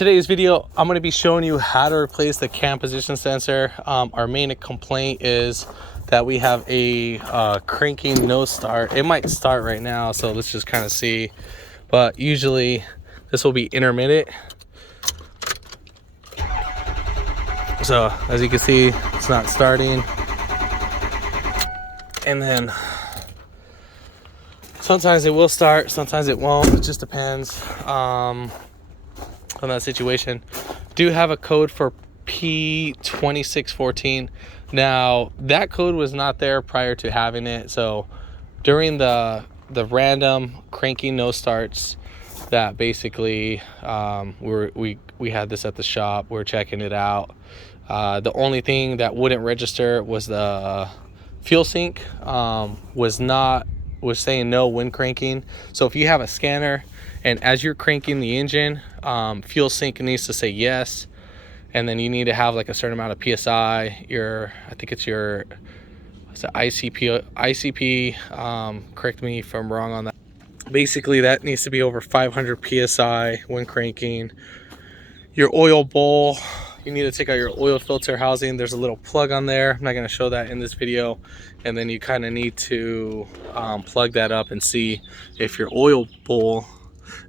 today's video, I'm going to be showing you how to replace the cam position sensor. Our main complaint is that we have a cranking no start. It might start right now, so let's just kind of see. But usually this will be intermittent. So as you can see, it's not starting. And then sometimes it will start, sometimes it won't. It just depends on that situation. Do have a code for P2614. Now that code was not there prior to having it. So during the random cranking no starts that basically we had this at the shop, we're checking it out. The only thing that wouldn't register was the fuel sync was saying no when cranking. So if you have a scanner and as you're cranking the engine, fuel sync needs to say yes, and then you need to have like a certain amount of PSI. I think it's your ICP. Correct me if I'm wrong on that. Basically that needs to be over 500 PSI when cranking. Your oil bowl, you need to take out your oil filter housing. There's a little plug on there. I'm not going to show that in this video. And then you kind of need to plug that up and see if your oil bowl,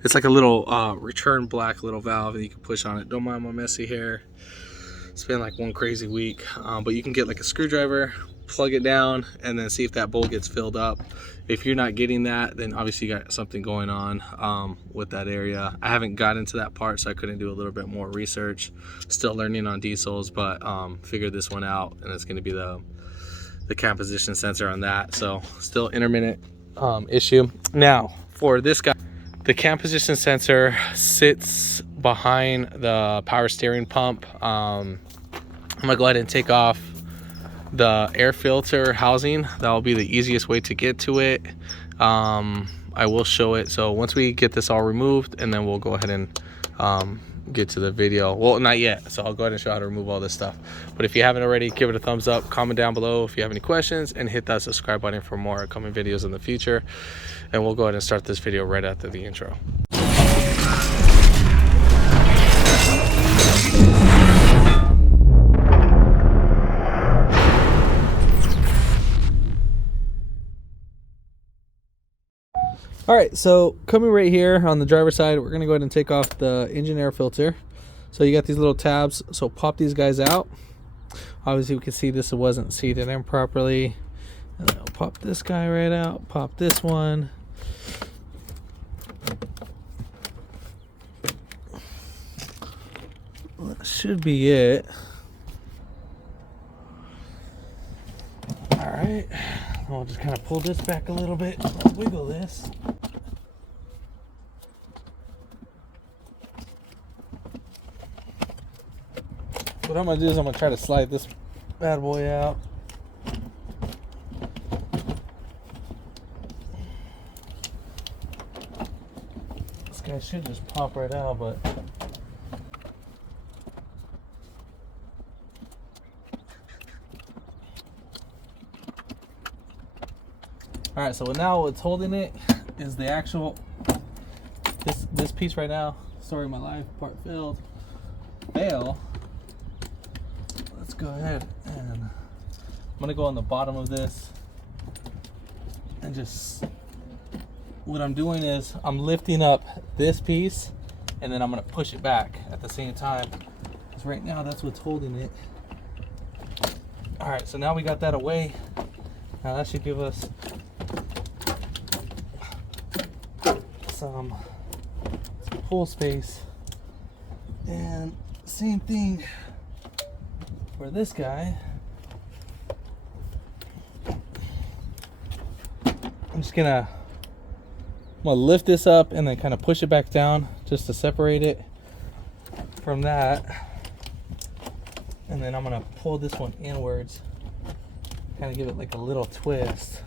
it's like a little return black little valve that you can push on it. Don't mind my messy hair. It's been like one crazy week. But you can get like a screwdriver, plug it down, and then see if that bowl gets filled up. If you're not getting that, then obviously you got something going on with that area. I haven't got into that part, so I couldn't do a little bit more research. Still learning on diesels, but figured this one out, and it's going to be the cam position sensor on that. So still intermittent issue. Now for this guy, the cam position sensor sits behind the power steering pump. I'm gonna go ahead and take off the air filter housing. That will be the easiest way to get to it. I will show it. So once we get this all removed, and then we'll go ahead and get to the video. Well, not yet, so I'll go ahead and show how to remove all this stuff. But if you haven't already, give it a thumbs up, comment down below if you have any questions, and hit that subscribe button for more upcoming videos in the future. And we'll go ahead and start this video right after the intro. All right, so coming right here on the driver's side, we're gonna go ahead and take off the engine air filter. So you got these little tabs, so pop these guys out. Obviously we can see this wasn't seated in properly. And then I'll pop this guy right out, pop this one. That should be it. All right, I'll just kind of pull this back a little bit. Let's wiggle this. What I'm gonna do is I'm gonna try to slide this bad boy out. This guy should just pop right out, but all right, so now what's holding it is the actual this piece right now. Story of my life, part failed. Let's go ahead and I'm gonna go on the bottom of this and just, what I'm doing is I'm lifting up this piece and then I'm gonna push it back at the same time, because right now that's what's holding it. All right, so now we got that away. Now that should give us some pull space. And same thing for this guy. I'm gonna lift this up and then kind of push it back down just to separate it from that. And then I'm gonna pull this one inwards, kind of give it like a little twist.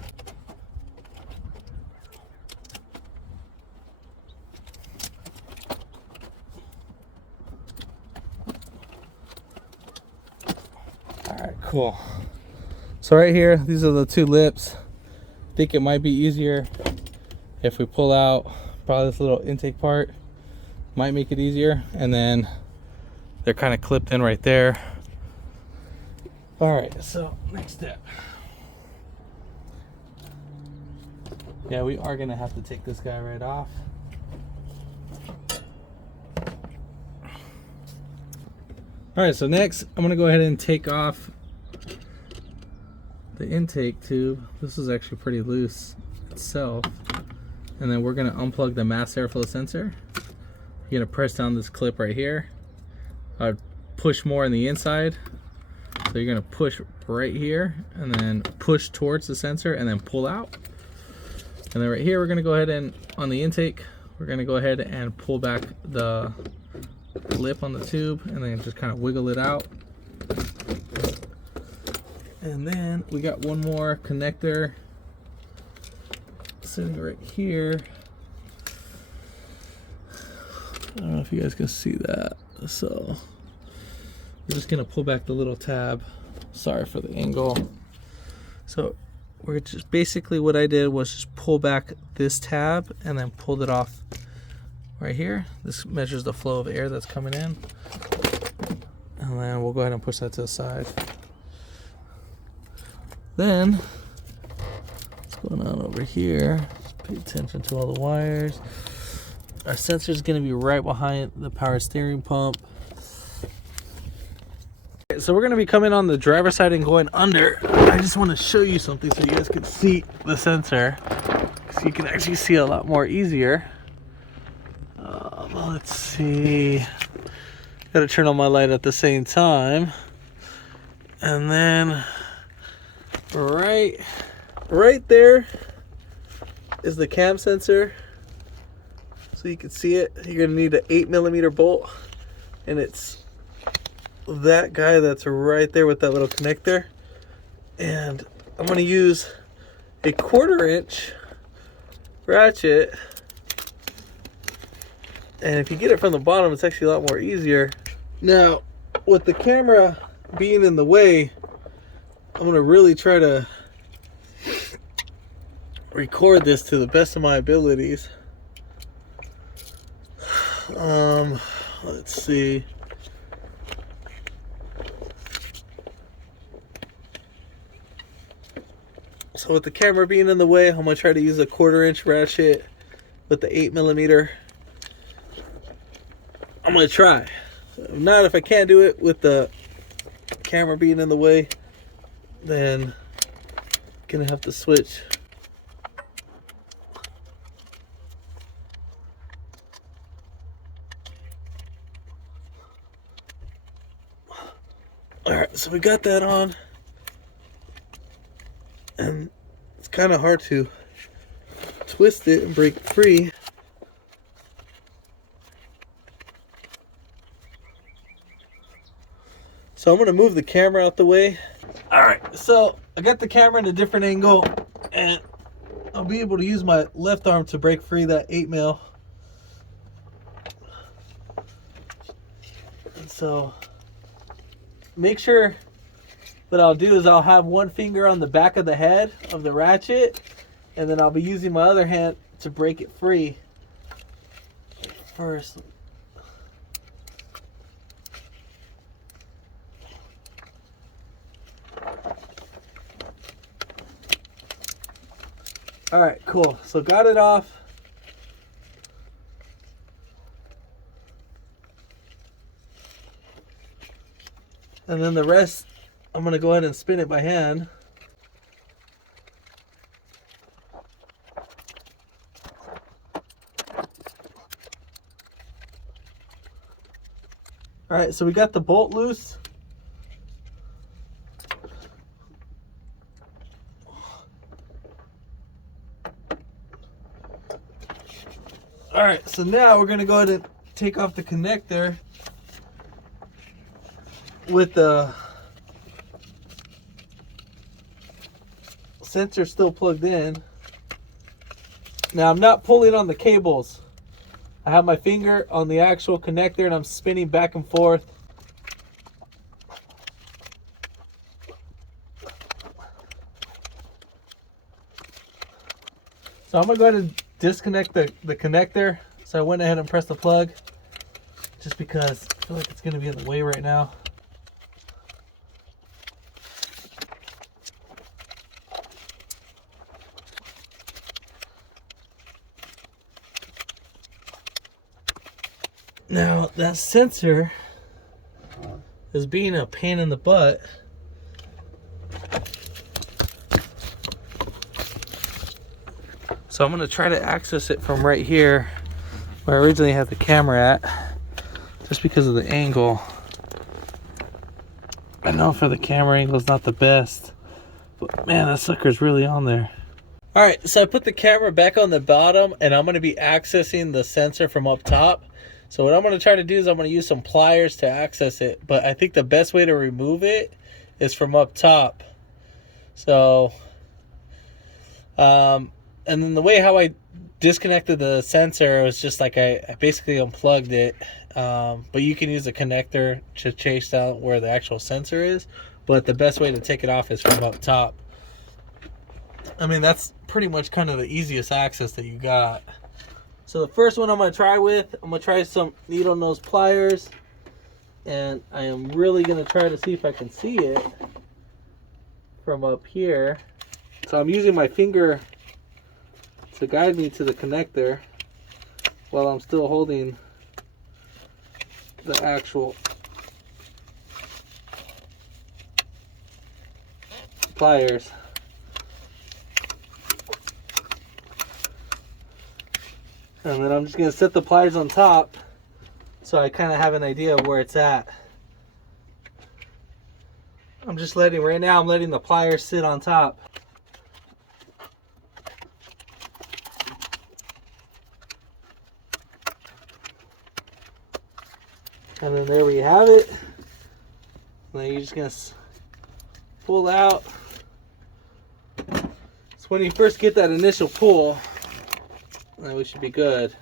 Cool. So right here, these are the two lips. I think it might be easier if we pull out probably this little intake part might make it easier. And then they're kind of clipped in right there. All right, so next step. Yeah, we are gonna have to take this guy right off. All right, so next I'm gonna go ahead and take off the intake tube. This is actually pretty loose itself. And then we're gonna unplug the mass airflow sensor. You're gonna press down this clip right here. Push more on the inside. So you're gonna push right here and then push towards the sensor and then pull out. And then right here, we're gonna go ahead and, on the intake, we're gonna go ahead and pull back the lip on the tube and then just kind of wiggle it out. And then we got one more connector sitting right here. I don't know if you guys can see that. So we're just gonna pull back the little tab. Sorry for the angle. So we're just basically, what I did was just pull back this tab and then pulled it off right here. This measures the flow of air that's coming in. And then we'll go ahead and push that to the side. Then, what's going on over here? Pay attention to all the wires. Our sensor is going to be right behind the power steering pump. So we're going to be coming on the driver's side and going under. I just want to show you something so you guys can see the sensor, so you can actually see a lot more easier. Let's see. Got to turn on my light at the same time. And then right there is the cam sensor. So you can see it. You're going to need an 8mm bolt, and it's that guy that's right there with that little connector. And I'm going to use a 1/4-inch ratchet, and if you get it from the bottom, it's actually a lot more easier. Now, with the camera being in the way, I'm going to really try to record this to the best of my abilities. Let's see. So with the camera being in the way, I'm going to try to use a 1/4-inch ratchet with the 8mm. I'm going to try. If not, if I can't do it with the camera being in the way, then I'm going to have to switch. Alright, so we got that on. And it's kind of hard to twist it and break free. So I'm going to move the camera out the way. Alright, so I got the camera in a different angle, and I'll be able to use my left arm to break free that 8mm. And so make sure, what I'll do is I'll have one finger on the back of the head of the ratchet, and then I'll be using my other hand to break it free first. All right, cool. So got it off. And then the rest, I'm going to go ahead and spin it by hand. All right, so we got the bolt loose. All right, so now we're going to go ahead and take off the connector with the sensor still plugged in. Now I'm not pulling on the cables. I have my finger on the actual connector and I'm spinning back and forth. So I'm gonna go ahead and disconnect the connector. So I went ahead and pressed the plug. just because I feel like it's going to be in the way right now. Now, that sensor is being a pain in the butt. So I'm going to try to access it from right here where I originally had the camera at, just because of the angle. I know for the camera angle is not the best, but man, that sucker's really on there. All right, so I put the camera back on the bottom and I'm going to be accessing the sensor from up top. So what I'm going to try to do is I'm going to use some pliers to access it, but I think the best way to remove it is from up top. So, and then the way how I disconnected the sensor was just like I basically unplugged it. But you can use a connector to chase out where the actual sensor is. But the best way to take it off is from up top. I mean, that's pretty much kind of the easiest access that you got. So the first one I'm going to try with, I'm going to try some needle nose pliers. And I am really going to try to see if I can see it from up here. So I'm using my finger to guide me to the connector while I'm still holding the actual pliers. And then I'm just going to set the pliers on top so I kind of have an idea of where it's at. I'm just letting, right now I'm letting the pliers sit on top. And then there we have it. And then you're just going to pull out. So when you first get that initial pull, then we should be good.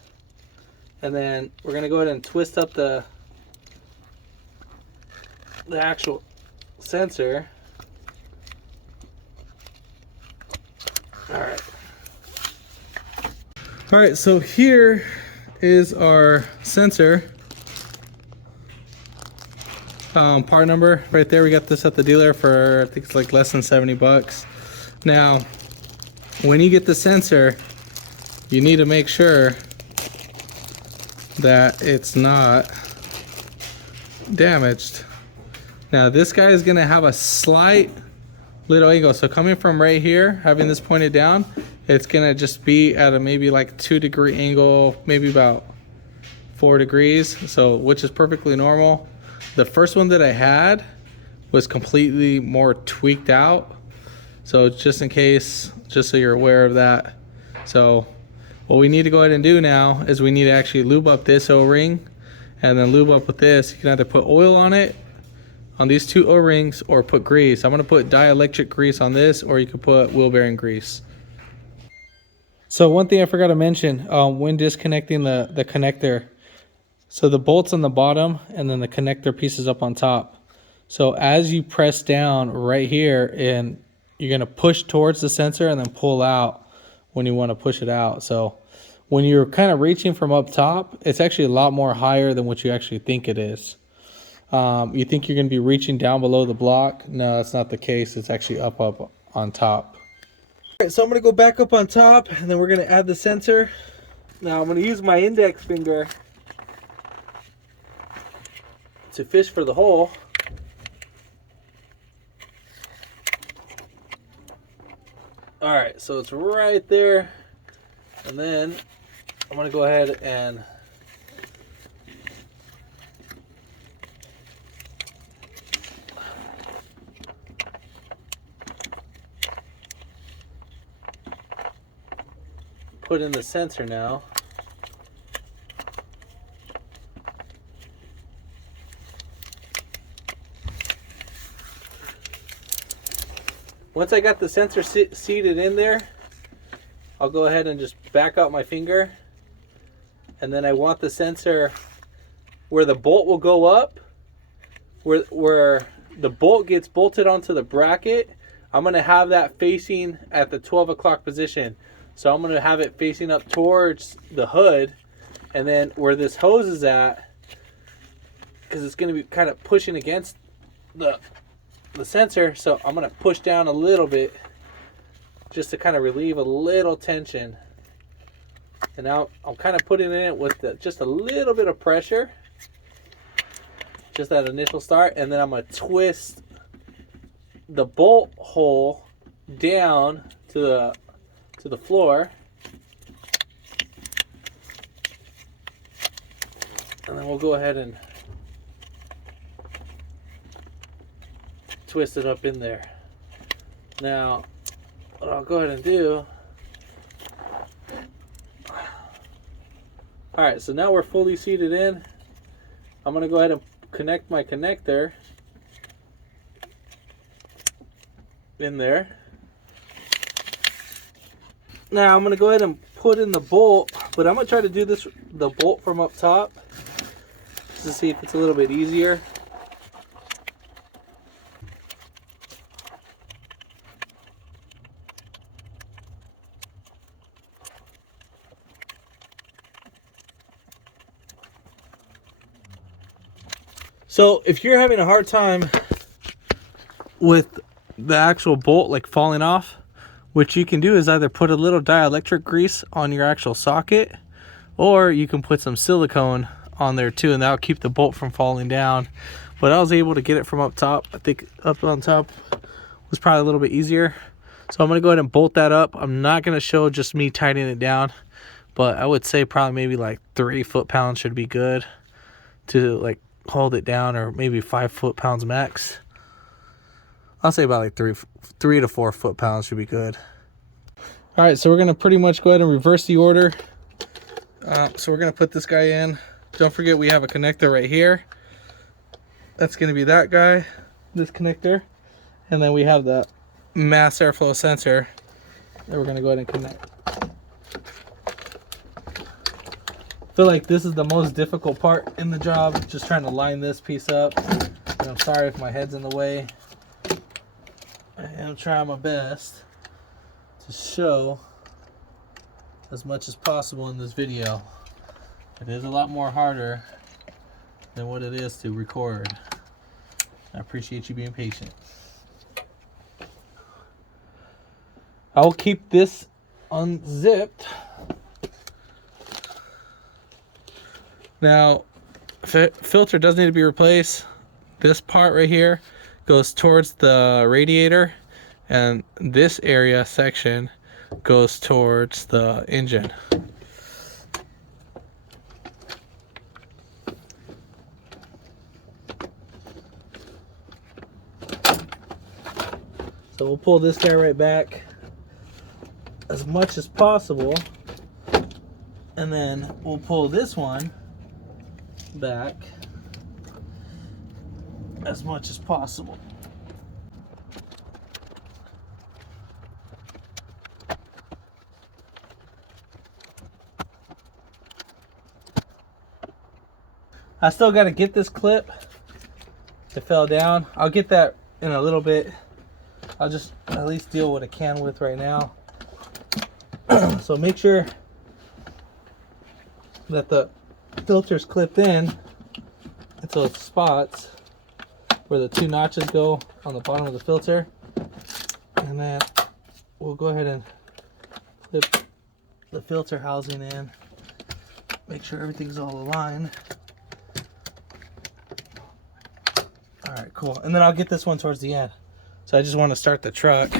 And then we're going to go ahead and twist up the actual sensor. Alright, so here is our sensor. Part number right there. We got this at the dealer for, I think it's like less than 70 bucks. Now, when you get the sensor, you need to make sure that it's not damaged. Now this guy is going to have a slight little angle. So coming from right here, having this pointed down, it's going to just be at a maybe like 2-degree angle, maybe about 4 degrees. So, which is perfectly normal. The first one that I had was completely more tweaked out. So just in case, just so you're aware of that. So what we need to go ahead and do now is we need to actually lube up this O-ring and then lube up with this. You can either put oil on it, on these 2 O-rings, or put grease. I'm gonna put dielectric grease on this, or you can put wheel bearing grease. So one thing I forgot to mention when disconnecting the connector, so the bolt's on the bottom and then the connector piece is up on top. So as you press down right here, and you're gonna push towards the sensor and then pull out when you wanna push it out. So when you're kind of reaching from up top, it's actually a lot more higher than what you actually think it is. You think you're gonna be reaching down below the block. No, that's not the case. It's actually up on top. All right, so I'm gonna go back up on top and then we're gonna add the sensor. Now I'm gonna use my index finger to fish for the hole. All right, so it's right there. And then I'm gonna go ahead and put in the sensor now. Once I got the sensor seated in there, I'll go ahead and just back out my finger. And then I want the sensor where the bolt will go up, where the bolt gets bolted onto the bracket. I'm going to have that facing at the 12 o'clock position. So I'm going to have it facing up towards the hood. And then where this hose is at, because it's going to be kind of pushing against the sensor. So I'm going to push down a little bit just to kind of relieve a little tension. And now I'm kind of putting it in with just a little bit of pressure, just that initial start, and then I'm going to twist the bolt hole down to the floor, and then we'll go ahead and twist it up in there. Now what I'll go ahead and do, alright, so now we're fully seated in. I'm going to go ahead and connect my connector in there. Now I'm going to go ahead and put in the bolt, but I'm going to try to do the bolt from up top just to see if it's a little bit easier. So if you're having a hard time with the actual bolt like falling off, what you can do is either put a little dielectric grease on your actual socket, or you can put some silicone on there too, and that'll keep the bolt from falling down. But I was able to get it from up top. I think up on top was probably a little bit easier. So I'm going to go ahead and bolt that up. I'm not going to show just me tightening it down, but I would say probably maybe like 3 foot-pounds should be good to like hold it down, or maybe 5 foot-pounds max. I'll say about like 3 to 4 foot-pounds should be good. All right, so we're gonna pretty much go ahead and reverse the order. So we're gonna put this guy in. Don't forget we have a connector right here. That's gonna be that guy, this connector, and then we have the mass airflow sensor that we're gonna go ahead and connect. I feel like this is the most difficult part in the job, just trying to line this piece up. And I'm sorry if my head's in the way. I am trying my best to show as much as possible in this video. It is a lot more harder than what it is to record. I appreciate you being patient. I will keep this unzipped. Now, filter does need to be replaced. This part right here goes towards the radiator, and this area section goes towards the engine. So we'll pull this guy right back as much as possible, and then we'll pull this one back as much as possible. I still got to get this clip. It fell down. I'll get that in a little bit. I'll just at least deal what I can with right now. So make sure that the filter's clipped in into those spots where the 2 notches go on the bottom of the filter, and then we'll go ahead and clip the filter housing in, make sure everything's all aligned. All right, cool. And then I'll get this one towards the end. So I just want to start the truck.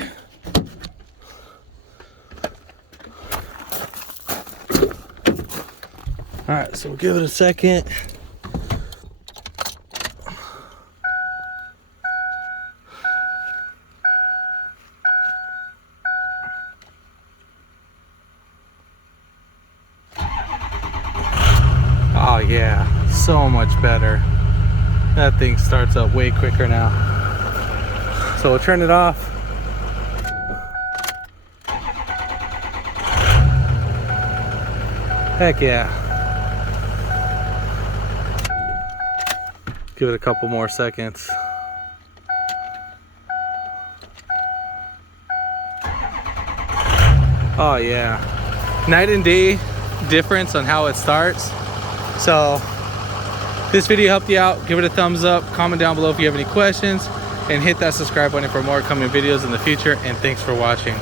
All right, so we'll give it a second. Oh yeah, so much better. That thing starts up way quicker now. So we'll turn it off. Heck yeah. Give it a couple more seconds. Oh yeah. Night and day difference on how it starts. So this video helped you out, give it a thumbs up, comment down below if you have any questions, and hit that subscribe button for more coming videos in the future. And thanks for watching.